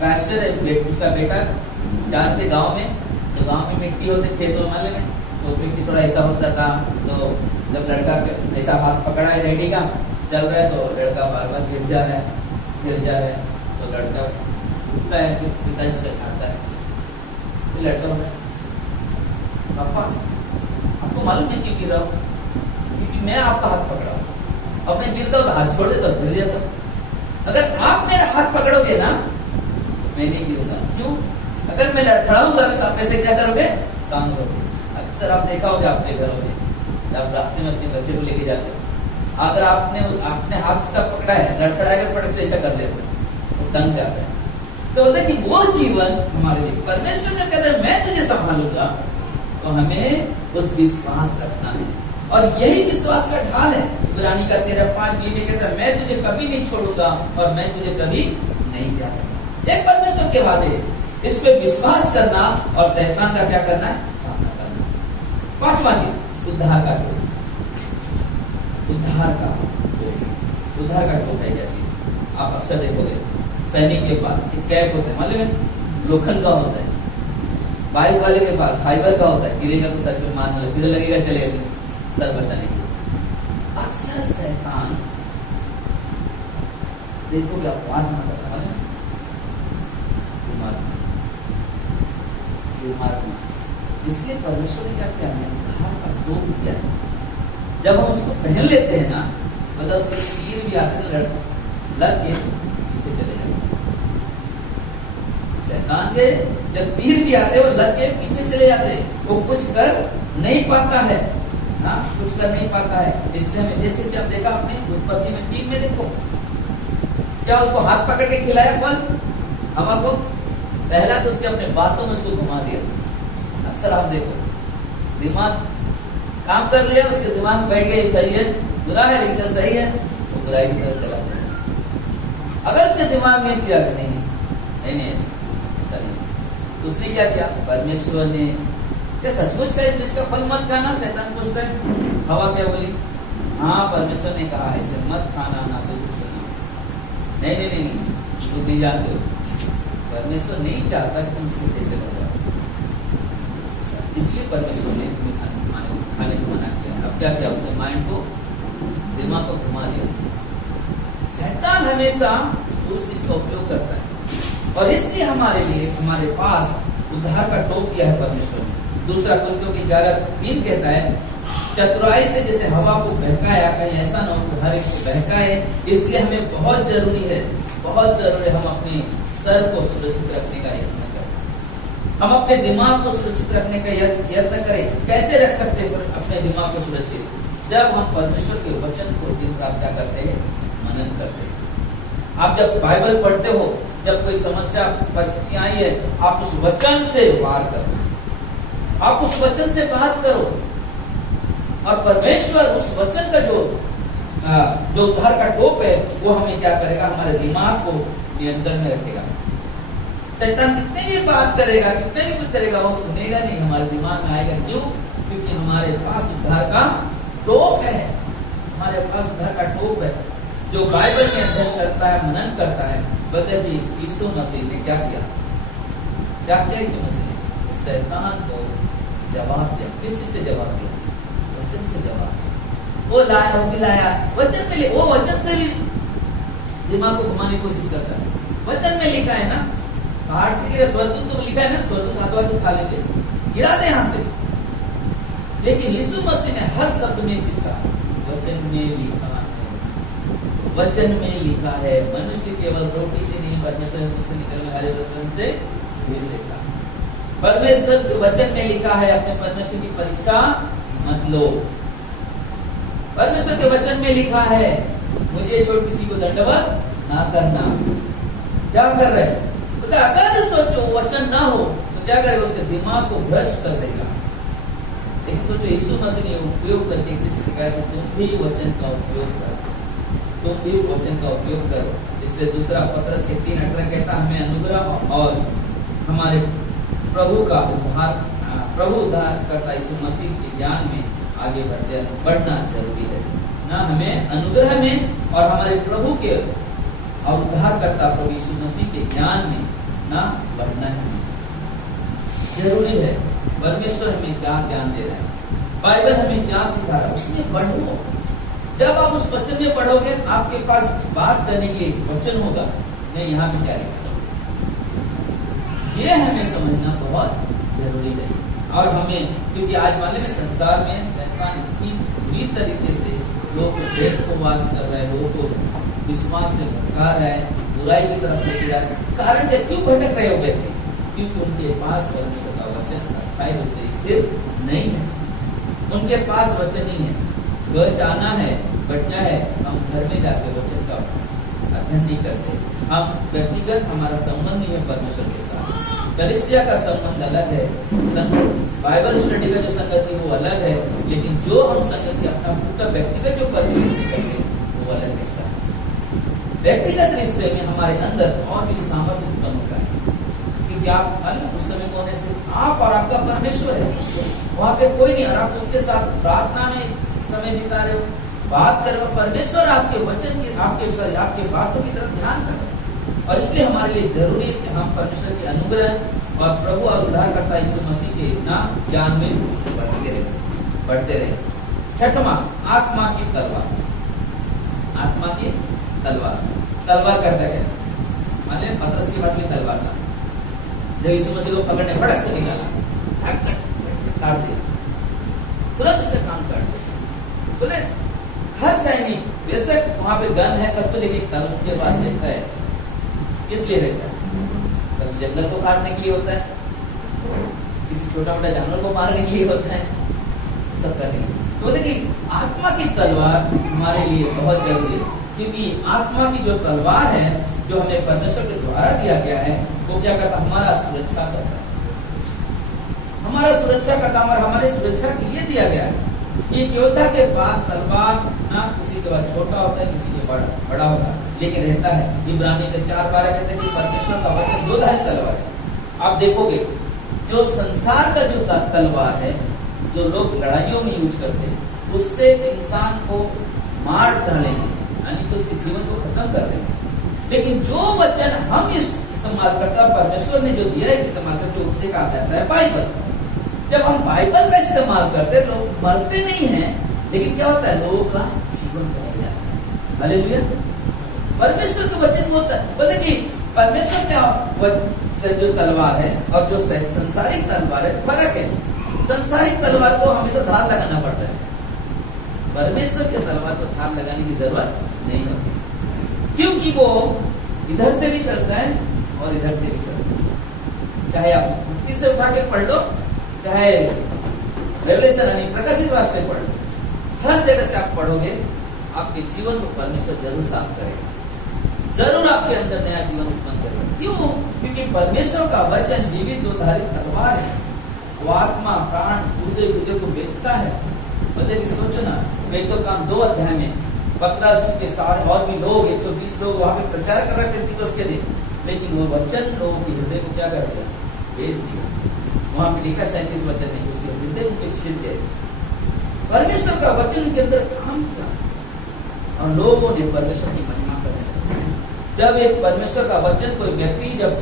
पैस्टर उसका बेटा जाते गांव में, तो गांव में मिट्टी होते खेतों वाले में, तो मिट्टी थोड़ा ऐसा होता था, तो जब लड़का ऐसा हाथ पकड़ा है रेडी का चल रहा है, तो लड़का बार बार गिर जा रहा है, तो लड़का उठता है, फिर पिताजी उसका छाड़ता है, फिर लड़का बोलता है पापा आपको मालूम है क्यों गिर रहा हूँ? क्योंकि मैं आपका हाथ पकड़ा हूँ, अब मैं गिरता हूँ तो हाथ छोड़ देता हूँ, गिर जाता हूँ। अगर आप मेरा हाथ पकड़ोगे ना तो मैं नहीं गिरूंगा। क्यों? अगर मैं लड़खड़ाऊंगा तो आप ऐसे क्या करोगे? काम करोगे। अक्सर आप देखा होगा अपने घरों में, जब रास्ते में अपने बच्चे को लेके जाते हो, अगर आपने हाथ उसका पकड़ा है, लड़खड़ाएगा पकड़ से ऐसा कर देते तो तंग जाता है। तो बोलते कि वो जीवन हमारे लिए परमेश्वर जब कहते हैं मैं तुझे संभालूंगा, तो हमें उस विश्वास रखना है, और यही विश्वास का ढाल है। इब्रानी का 13:5 में कहता है मैं तुझे कभी नहीं छोड़ूंगा और मैं तुझे कभी नहीं त्यागूंगा। एक परमेश्वर के वादे, इस पे विश्वास करना और शैतान का क्या करना है? सामना करना। 5वां चीज उद्धार का टोप। उद्धार का टोप है क्या चीज? आप अक्सर देखोगे सैनिक के पास एक कैप होता है, मालूम है? लोखंड का होता है। बाइक वाले के पास फाइबर का होता है, गिरेगा तो सर पे मारने लगेगा, चलेगा सर बचाने के लिए। अक्सर शैतान देखो क्या मारना करता है, इसलिए परमेश्वर ने क्या किया? उद्धार का टोप दिया है। जब हम उसको पहन लेते हैं ना, मतलब उसके तीर भी आते हैं, लग के पीछे चले जाते हैं। शैतान के जब तीर भी आते हैं, वो लग के पीछे चले जाते हैं, वो कुछ कर नहीं पाता है ना, कुछ कर नहीं पाता है। इसलिए हमें जैसे कि आप देखा आपने उत्पत्ति में 3 में देखो, क्या उसको हाथ पकड़ के खिलाया फल हवा को? पहला तो उसके अपने बातों में उसको घुमा दिया। अक्सर आप देखो दिमाग काम कर लिया, उसके दिमाग में बैठ गया सही है बुरा है, लेकिन सही है तो बुराई की तरफ चला जाए। अगर उसके दिमाग में चल नहीं सही, तो उसने क्या किया? परमेश्वर ने क्या सचमुच का इसका फल मत खाना? शैतान पूछता है। हवा क्या बोली? हाँ परमेश्वर ने कहा है इसे मत खाना, ना तो इसे छूना। नहीं तुम नहीं जानते हो, परमेश्वर नहीं चाहता कि तुम इसके ऐसे हो जाओ, इसलिए परमेश्वर ने तुम्हें खाने को मना किया। अब क्या किया? उसने माइंड को, दिमाग को घुमा दिया। शैतान हमेशा उस चीज का उपयोग करता है, और इसलिए हमारे लिए हमारे पास उद्धार का टोप दिया है परमेश्वर ने। दूसरा कुरिन्थियों की 11:3 कहता है चतुराई से जैसे हवा को बहकाया, कहीं ऐसा न हो कि हर एक को बहकाए। इसलिए हमें बहुत जरूरी है हम अपने सर को सुरक्षित रखने का यत्न करें, हम अपने दिमाग को सुरक्षित रखने का यत्न करें। कैसे रख सकते हैं अपने दिमाग को सुरक्षित? जब हम परमेश्वर के वचन को दिन रात क्या करते हैं? मनन करते हैं। आप जब बाइबल पढ़ते हो, जब कोई समस्या परिस्थिति आई है, आप उस वचन से वार करो, आप उस वचन से बात करो, और परमेश्वर उस वचन का जो उद्धार का टोप है वो हमें क्या करेगा? हमारे दिमाग को नियंत्रण में रखेगा। शैतान कितने भी बात करेगा, कितने भी कुछ करेगा, वो सुनेगा नहीं, हमारे दिमाग में आएगा। क्यों? क्योंकि हमारे पास उद्धार का टोप है, हमारे पास उद्धार का टोप है जो बाइबल में अध्ययन करता है, मनन करता है। बता कि यीशु मसीह ने क्या किया? यीशु मसीह ने शैतान को जवाब दिया। किस चीज से जवाब दिया? वचन से जवाब दिया। वो लाया वचन में, वो वचन से भी दिमाग को घुमाने की कोशिश करता है। वचन में लिखा है ना, बाहर से गिरे स्वर्गदूत, तो लिखा है ना स्वर्गदूत हाथों हाथ उठा लेते, गिरा दे यहाँ से। लेकिन यीशु मसीह ने हर शब्द में चीज कहा, वचन में लिखा है, वचन में लिखा है, मनुष्य केवल रोटी से नहीं परमेश्वर से निकलने वाले वचन से जीवित रहता है। परमेश्वर के वचन में लिखा है अपने परमेश्वर की परीक्षा मत लो। परमेश्वर के वचन में लिखा है मुझे छोड़ किसी को दंडवत ना करना। क्या कर रहे? तो अगर सोचो वचन ना हो तो क्या करेगा? उसके दिमाग को भ्रष्ट कर देगा। लेकिन सोचो यीशु मसीह ने उपयोग करके एक चीज सिखाया कि तुम भी वचन का उपयोग करो, तुम भी वचन का उपयोग करो। इसलिए दूसरा पतरस के 3:18 कहता हमें अनुग्रह और हमारे प्रभु उद्धार करता यीशु मसीह के ज्ञान में आगे बढ़ना जरूरी है ना। हमें अनुग्रह में और हमारे प्रभु के और उद्धार करता प्रभु यीशु मसीह के ज्ञान में ना बढ़ना है, जरूरी है। परमेश्वर हमें क्या ज्ञान दे रहा है, बाइबल हमें क्या सिखा रहा है, उसमें बढ़ो। जब आप उस वचन में पढ़ोगे, आपके पास बात करने के लिए वचन होगा। नहीं, यहाँ पे क्या लिखा, ये हमें समझना बहुत जरूरी है। और हमें, क्योंकि आज वाले में संसार में शैतान इतनी बुरी तरीके से लोग को देख को वास कर रहा है, लोगों को विश्वास से भटका रहा है, बुराई की तरफ लेके जा रहा है। कारण क्या, क्यों भटक रहे हो व्यक्ति? क्योंकि उनके पास परमेश्वर का वचन अस्थायी रूप से स्थिर नहीं है, उनके पास वचन नहीं है। चर्च आना है, बैठना है, हम घर में जाकर वचन का अध्ययन नहीं करते। हम व्यक्तिगत, हमारा संबंध नहीं है परमेश्वर के साथ। कलीसिया का संबंध अलग है, बाइबल स्टडी का जो संगति वो अलग है, लेकिन जो हम संगति अपना खुद का व्यक्तिगत जो परमेश्वर से करते हैं वो अलग रिश्ता है। व्यक्तिगत रिश्ते में हमारे अंदर और भी सामर्थ्य उत्पन्न होता है, क्योंकि आप उस समय होने से आप और आपका परमेश्वर है, वहां पे कोई नहीं। और आप उसके साथ प्रार्थना में समय बिता रहे हो, बात कर रहे हो, परमेश्वर आपके वचन की आपके बातों की तरफ ध्यान कर रहे हो। और इसलिए हमारे लिए जरूरी है कि हम परमेश्वर के अनुग्रह और प्रभु और उद्धारकर्ता यीशु मसीह के ज्ञान में बढ़ते रहे। छठवां, आत्मा की तलवार। आत्मा की तलवार, तलवार करता है, मान लिया पतरस के पास भी तलवार था। जब यीशु मसीह को पकड़ने फटक से निकाला, काट दिया, तुरंत उसका काम काट दिया। बोले हर सैनिक, बेशक वहां पे गन है सब तो, लेकिन तल उनके पास रहता है। किस लिए रहता है? कभी जंगल को काटने के लिए होता है, किसी छोटा मोटा जानवर को मारने के लिए होता है, सब करने के लिए। तो देखिए, आत्मा की तलवार हमारे लिए बहुत जरूरी है, क्योंकि आत्मा की जो तलवार है, जो हमें परमेश्वर के द्वारा दिया गया है, वो क्या करता? हमारा सुरक्षा करता है, हमारा सुरक्षा करता है, हमारे सुरक्षा के लिए दिया गया है। एक योद्धा के पास तलवार ना किसी के पास छोटा होता है, किसी के बड़ा होता है, लेकिन रहता है। इब्रानी के 4:12 कहते हैं कि परमेश्वर का वचन दो धारी तलवार है। आप देखोगे, जो संसार का जो तलवार है, जो लोग लड़ाइयों में यूज करते हैं, उससे इंसान को मार डालेंगे, यानी कि उसके जीवन को खत्म कर देंगे। लेकिन जो वचन हम इस्तेमाल करते हैं, परमेश्वर ने जो दिया है इस्तेमाल करते, उससे कहा जाता है बाइबल। जब हम बाइबल का इस्तेमाल करते हैं, लोग मरते नहीं हैं, लेकिन क्या होता है? लोगों का जीवन बदल जाता है। हालेलुया। परमेश्वर का वचन होता है, बोले कि परमेश्वर का जो तलवार है और जो संसारिक तलवार है, फर्क है। संसारिक तलवार को हमेशा धार लगाना पड़ता है, परमेश्वर के तलवार को धार लगाने की जरूरत नहीं होती, क्योंकि वो इधर से भी चलता है और इधर से भी चलता है। चाहे आप मुक्ति से उठा के पढ़ लो, चाहे रेवलेशन यानी प्रकाशित वाक्य से पढ़ लो, हर जगह से आप पढ़ोगे, आपके जीवन को परमेश्वर जरूर साफ करेगा, जरूर आपके अंदर नया जीवन उत्पन्न करेगा। क्यों? क्योंकि परमेश्वर का वचन जीवित जो धारित तलवार है, वो आत्मा, प्राण, हृदय को बेचता है। मतलब सोचो ना, मैं तो काम 2 अध्याय में पतरस उसके साथ और भी लोग 120 लोग वहां पे प्रचार कर रहे थे उसके लिए, लेकिन वो वचन लोगों के हृदय को क्या कर दिया? बेच दिया। वहां पे लिखा 37 वचन है, उसके हृदय को छीन गए। परमेश्वर का वचन के अंदर काम किया और लोगों ने परमेश्वर की महिमा करी। जब एक परमेश्वर का वचन कोई व्यक्ति जब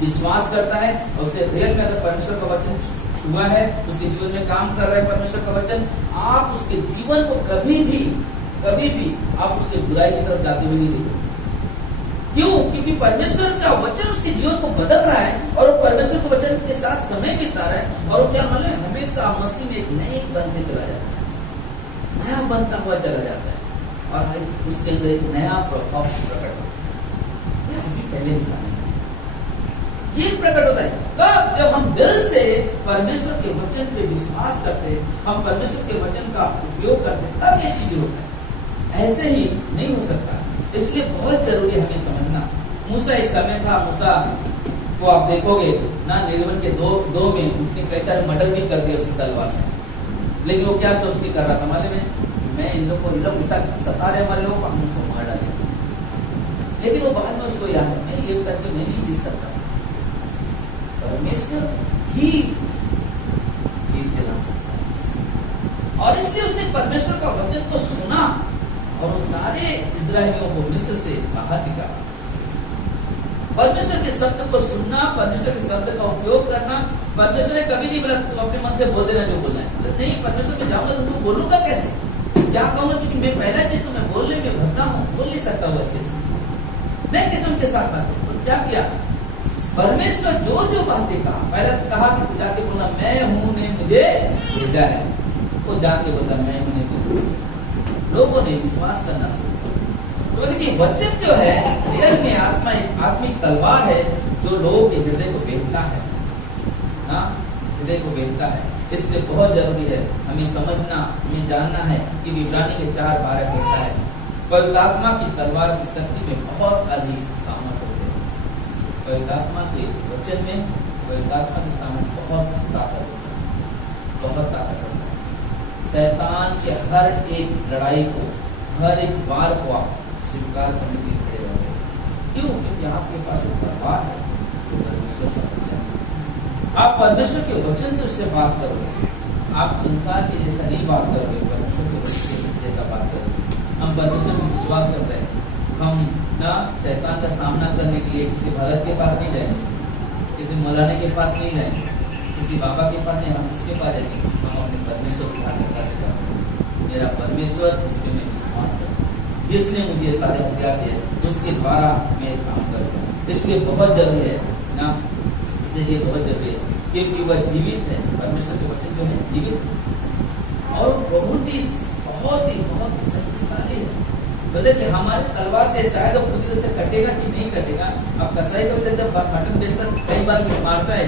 विश्वास करता है और उसे रियल में अगर परमेश्वर का वचन छुआ है, उसके जीवन में काम कर रहा है परमेश्वर का वचन, आप उसके जीवन को कभी भी आप उससे बुराई की तरफ जाते हुए नहीं देखते। क्यों? क्योंकि परमेश्वर का वचन उसके जीवन को बदल रहा है और वो परमेश्वर के वचन के साथ समय बिता रहा है, और वो क्या मालूम, हमेशा मसीह में एक नए बनते चला जाता है, नया बनता हुआ चला जाता है, और उसके अंदर एक नया प्रभाव प्रकट होता है। अभी पहले इंसान ये प्रकट होता है तब जब हम दिल से परमेश्वर के वचन पे विश्वास करते हैं, हम परमेश्वर के वचन का उपयोग करते हैं, तब ये चीजें होता है। ऐसे ही नहीं हो सकता। इसलिए बहुत जरूरी है हमें समझना। मूसा एक समय था, मूसा को आप देखोगे ना, निर्वन के दो में उसने कैसा मर्डर भी कर दिया उसी तलवार से, लेकिन वो क्या सोच के कर रहा था मालूम है? मैं इन लोग ऐसा सता रहे हमारे लोग, हम उसको मार डालेंगे। लेकिन वो बाद में उसको याद है, मैं ये करके मैं नहीं जीत सकता, परमेश्वर ही जीत दिला सकता है। और इसलिए उसने परमेश्वर का वचन को सुना और उन सारे इस्राएलियों को मिस्र से बाहर निकाला। परमेश्वर के शब्द को सुनना, परमेश्वर के शब्द का उपयोग करना। परमेश्वर ने कभी नहीं बोला तुम अपने मन से बोल देना जो बोलना है, नहीं। परमेश्वर में जाऊंगा तो तुम बोलूंगा कैसे, क्या कहूंगा, क्योंकि मैं पहला चीज तो मैं बोलने में भरता हूँ, बोल नहीं सकता वो अच्छे से। नहीं किस्म के साथ बात तो क्या किया परमेश्वर, जो जो बातें कहा, पहले तो कहा कि जाके बोला मैं हूं ने मुझे भेजा है, वो जाके बोला मैं हूं ने मुझे। लोगों ने विश्वास करना शुरू किया। तो देखिए वचन जो है रियल में आत्मिक तलवार है जो लोगों के हृदय को बेचता है, हृदय को बेचता है। इसलिए बहुत जरूरी है हमें समझना, हमें जानना है कि इब्रानी के 4:12 कहता है पवित्र आत्मा की तलवार की शक्ति में बहुत अधिक सामर्थ होते हैं। पवित्र आत्मा के वचन में पवित्र आत्मा की सामर्थ बहुत ताकत होती है, बहुत ताकत होती है। शैतान के हर एक लड़ाई को, हर एक वार को आप स्वीकार करने के लिए खड़े रहते हैं। क्यों? क्योंकि आपके पास वो तलवार है, तो परमेश्वर का वचन। आप परमेश्वर के वचन से उससे बात करोगे, आप संसार के जैसा नहीं बात करोगे, परमेश्वर के वचन के जैसा बात करोगे। हम परमेश्वर में विश्वास करते हैं, हम ना शैतान का सामना करने के लिए किसी भगत के पास नहीं जाएंगे, किसी मौलाना के पास नहीं जाएंगे, किसी बाबा के पास नहीं, हम किसके पास जाएंगे? हम अपने परमेश्वर के पास। मेरा परमेश्वर जिस पे मैं विश्वास करता हूँ, जिसने मुझे सारे हथियार दिए, उसके द्वारा मैं काम करूँगा। इसलिए बहुत जरूरी है ना, इसलिए बहुत जरूरी है क्योंकि वह जीवित है। परमेश्वर के वचन जो है जीवित और बहुत ही शक्तिशाली है। बोले कि हमारे तलवार से शायद वो पूरी तरह से कटेगा कि नहीं कटेगा। अब कसाई को जब मटन बेचकर कई बार उसे मारता है,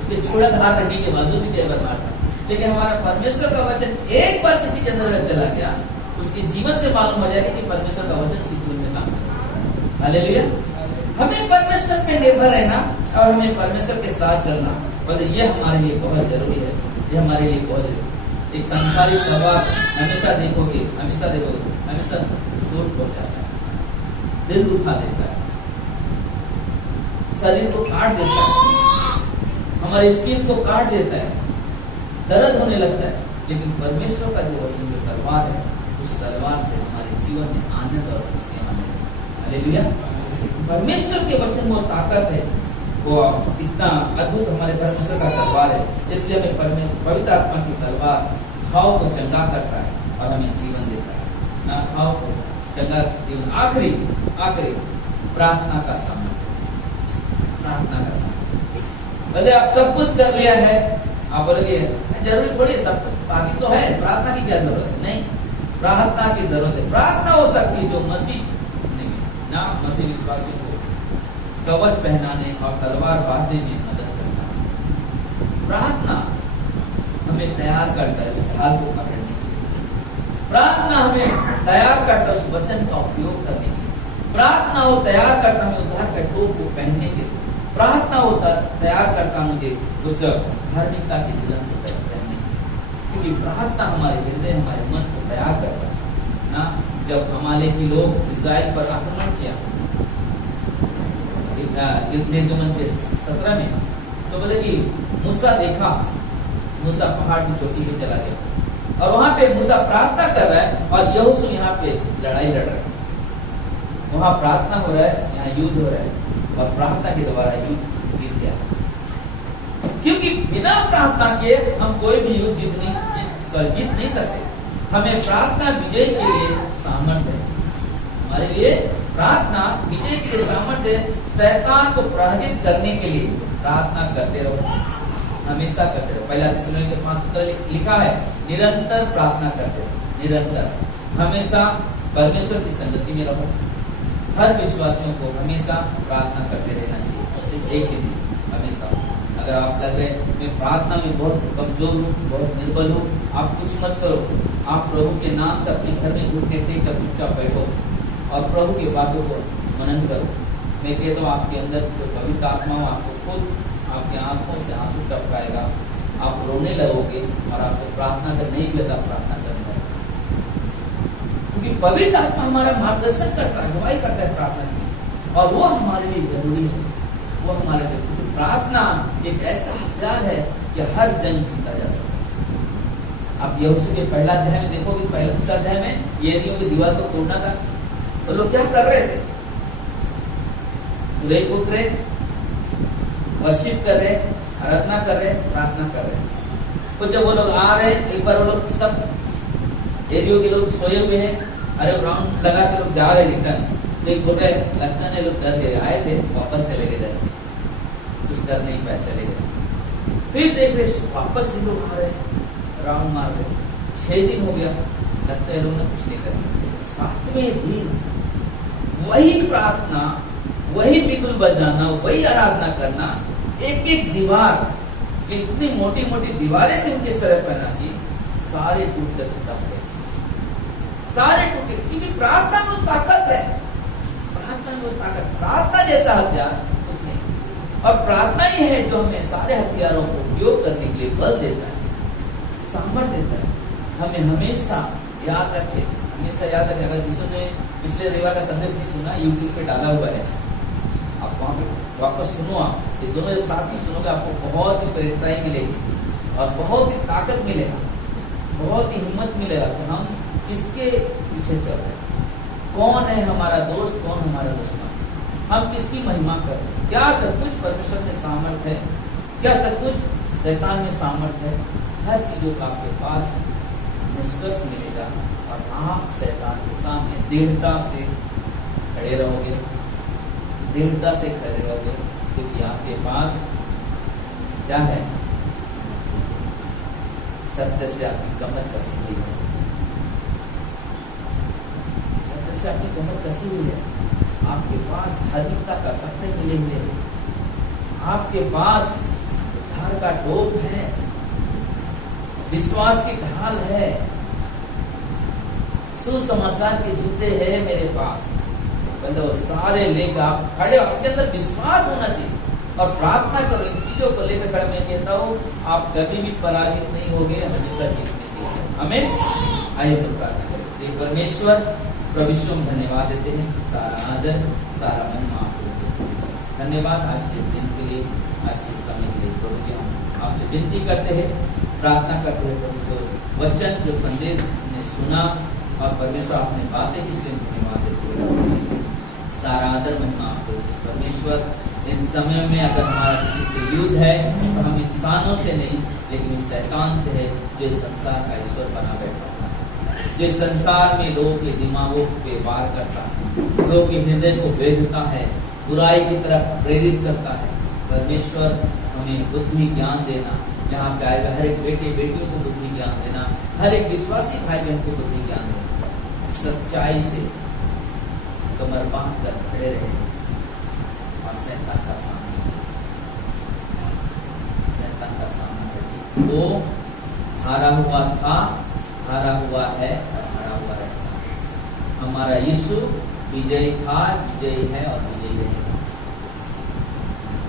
उसके छोड़ा धार रखने के बावजूद भी कई बार मारता है, लेकिन हमारा परमेश्वर का वचन एक बार किसी के अंदर अगर चला गया, उसके जीवन से मालूम हो जाएगा कि परमेश्वर का वचन उसके जीवन में काम करेगा। हालेलुया। हमें परमेश्वर पे निर्भर रहना और हमें परमेश्वर के साथ चलना, बोले ये हमारे लिए बहुत जरूरी है। ये हमारे लिए बहुत जरूरी है। एक संसारिक तलवार हमेशा देखोगे, हमेशा चोट पहुंचाता है, दिल दुखा देता है, शरीर को काट देता है, हमारी स्किन को काट देता है, दर्द होने लगता है। लेकिन परमेश्वर का जो वचन जो तलवार है, उस तलवार से हमारे जीवन में आनंद और खुशियां आने लगती। हालेलुया। परमेश्वर के वचन में ताकत है, वो इतना अद्भुत हमारे परमेश्वर का तलवार है। इसलिए हमें पवित्र आत्मा की तलवार घाव को चंगा करता है और हमें जीवन देता है ना, घाव को चंगा जीवन। आखिरी प्रार्थना का सामना, प्रार्थना का सामना। भले आप सब कुछ कर लिया है, आप बोलोगे जरूरी थोड़ी सब कुछ, बाकी तो है, प्रार्थना की क्या जरूरत है? नहीं, प्रार्थना की जरूरत है। प्रार्थना हो सकती है जो मसीह ना, मसीह विश्वासियों को कवच पहनाने और तलवार बांधने में मदद करता है। प्रार्थना हमें तैयार करता है उस ढाल को पकड़ने के लिए। प्रार्थना हमें तैयार करता है उस वचन का उपयोग करने के लिए। प्रार्थना वो तैयार करता हमें उद्धार का टोप को पहनने के लिए। प्रार्थना वो तैयार करता मुझे उस धार्मिकता के जीवन को पहनने के लिए। क्योंकि प्रार्थना हमारे हृदय, हमारे मन को तैयार करता है ना। जब अमालेकी लोग इस्राएल पर आक्रमण किया निर्गमन के 17 में, तो बोले कि मूसा देखा, मूसा पहाड़ की चोटी पे चला गया और वहां पे मूसा प्रार्थना कर रहा है और यहोशू यहाँ पे लड़ाई लड़ रहा है। वहां प्रार्थना हो रहा है, यहाँ युद्ध हो रहा है और प्रार्थना के द्वारा युद्ध जीत गया। क्योंकि बिना प्रार्थना के हम कोई भी युद्ध जीत नहीं सकते। हमें प्रार्थना विजय के लिए सामर्थ्य है। हमारे लिए प्रार्थना विजय के लिए सामर्थ्य है। शैतान को पराजित करने के लिए प्रार्थना करते रहो, हमेशा करते रहो। पहला थिस्सलुनीके 5:17 लिखा है, निरंतर प्रार्थना करते रहो, निरंतर हमेशा परमेश्वर की संगति में रहो। हर विश्वासियों को हमेशा प्रार्थना करते रहना चाहिए, सिर्फ एक ही दिन, हमेशा। अगर आप लग रहे हैं मैं प्रार्थना में बहुत कमजोर हूँ, बहुत निर्बल हूँ, आप कुछ मत करो। आप प्रभु के नाम से अपने घर में घुटने टेक कर चुपचाप बैठो और प्रभु की बातों को मनन करो। मैं कहता हूँ आपके अंदर जो पवित्र आत्मा हो आपको खुद आपकी आंखों से आंसू टपकाएगा, आप रोने लगोगे और आपको प्रार्थना कर नहीं किया प्रार्थना करना है। क्योंकि पवित्र आत्मा हमारा मार्गदर्शन करता है, अगुवाई करता है प्रार्थना की, और वो हमारे लिए जरूरी है। वो हमारे लिए, क्योंकि प्रार्थना एक ऐसा हथियार है कि हर जंग जीता जा सकता है। आप यहोशू के पहला अध्याय में देखोगे, पहला दूसरा अध्याय में यरीहो की दीवार को तोड़ना था, तो लोग क्या कर रहे थे? उदय कूद रहे, वर्शिप कर रहे, आराधना कर रहे, प्रार्थना कर रहे। तो जब वो लोग आ रहे, एक बार वो लोग सब एरियो के लोग सोए हुए हैं, अरे राउंड लगा के लोग जा रहे रिटर्न, तो एक बोलते लगता नहीं, लोग डर गए, आए थे वापस चले गए, कुछ कर नहीं पाए, चले गए। फिर देख रहे वापस से लोग आ रहे, राउंड मार रहे, 6 दिन हो गया, लगता है लोग कुछ नहीं करेंगे। 7वें दिन वही प्रार्थना, वही बिगुल बजाना, वही आराधना करना, एक एक दीवार, इतनी मोटी मोटी दीवारें थी उनके सर पहना की, सारे टूट गए, सारे टूटे, क्योंकि प्रार्थना में ताकत है, प्रार्थना में ताकत, प्रार्थना जैसा हथियार कुछ नहीं। और प्रार्थना ही है जो हमें सारे हथियारों को उपयोग करने के लिए बल देता है, सामर्थ्य देता है। हमें हमेशा याद रखे, हमेशा याद रखे। अगर जिसने पिछले रविवार का संदेश नहीं सुना, यूट्यूब पे डाला हुआ है, आप वहाँ पे वापस सुनो। आप ये दोनों जब साथ ही सुनोगे, आपको बहुत ही प्रेरणाएं मिलेगी और बहुत ही ताकत मिलेगा, बहुत ही हिम्मत मिलेगा कि हम किसके पीछे चल रहे हैं, कौन है हमारा दोस्त, कौन हमारा दुश्मन, हम किसकी महिमा कर रहे हैं। क्या सब कुछ परमेश्वर में सामर्थ्य है, क्या सब कुछ शैतान में सामर्थ्य है। हर चीजों का आपके पास निष्कर्ष मिलेगा और आप शैतान के सामने दृढ़ता से खड़े रहोगे, दृढ़ता से खड़े रहोगे, क्योंकि आपके पास क्या है? सत्य से आपकी कमर कसी हुई है, सत्य से आपकी कमर कसी हुई है। आपके पास धार्मिकता का कपड़े मिले हुए हैं, आपके पास उद्धार का टोप है, विश्वास की ढाल है, सुसमाचार के जूते हैं मेरे पास। मतलब सारे लेकर आप खड़े, आपके अंदर विश्वास होना चाहिए और प्रार्थना करो। इन चीजों को लेकर खड़े, मैं कहता हूँ आप कभी भी पराजित नहीं होगे, हमेशा जीतने चाहिए। हमें आइए तो प्रार्थना करें। परमेश्वर प्रभु यीशु में धन्यवाद देते हैं, सारा आदर सारा महिमा आपको देते हैं। धन्यवाद आज के दिन के लिए, आज के समय के लिए। प्रभु जी हम आपसे विनती करते हैं, प्रार्थना करते हैं प्रभु, जो वचन जो संदेश ने सुना और परमेश्वर आपने बातें इसलिए धन्यवाद देते हैं। सारा आदर महिमा आपको परमेश्वर। इन समय में अगर हमारा किसी से युद्ध है तो हम इंसानों से नहीं, लेकिन शैतान से है, जो संसार का ईश्वर बना बैठा है, जो संसार में लोगों के दिमागों पे वार करता है, लोगों के हृदय को वेधता है, बुराई की तरफ प्रेरित करता है। परमेश्वर हमें बुद्धि ज्ञान देना, जहाँ पे आएगा हर एक बेटे बेटियों को बुद्धि ज्ञान देना, हर एक विश्वासी भाई बहन को बुद्धि ज्ञान देना, सच्चाई से कमर बांध कर खड़े रहे और शैतान का सामना करके वो हारा हुआ था, हारा हुआ है और हारा हुआ रहेगा। हमारा यीशु विजयी था, विजयी है और विजयी रहेगा।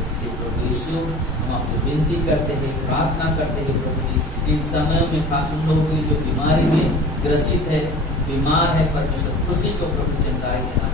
इसलिए प्रभु यीशु हम आपको विनती करते हैं, प्रार्थना करते हैं प्रभु जी, इन समय में खास उन लोगों की जो बीमारी में ग्रसित है, बीमार है, परमेश्वर खुशी को प्रभु चंगाई देना,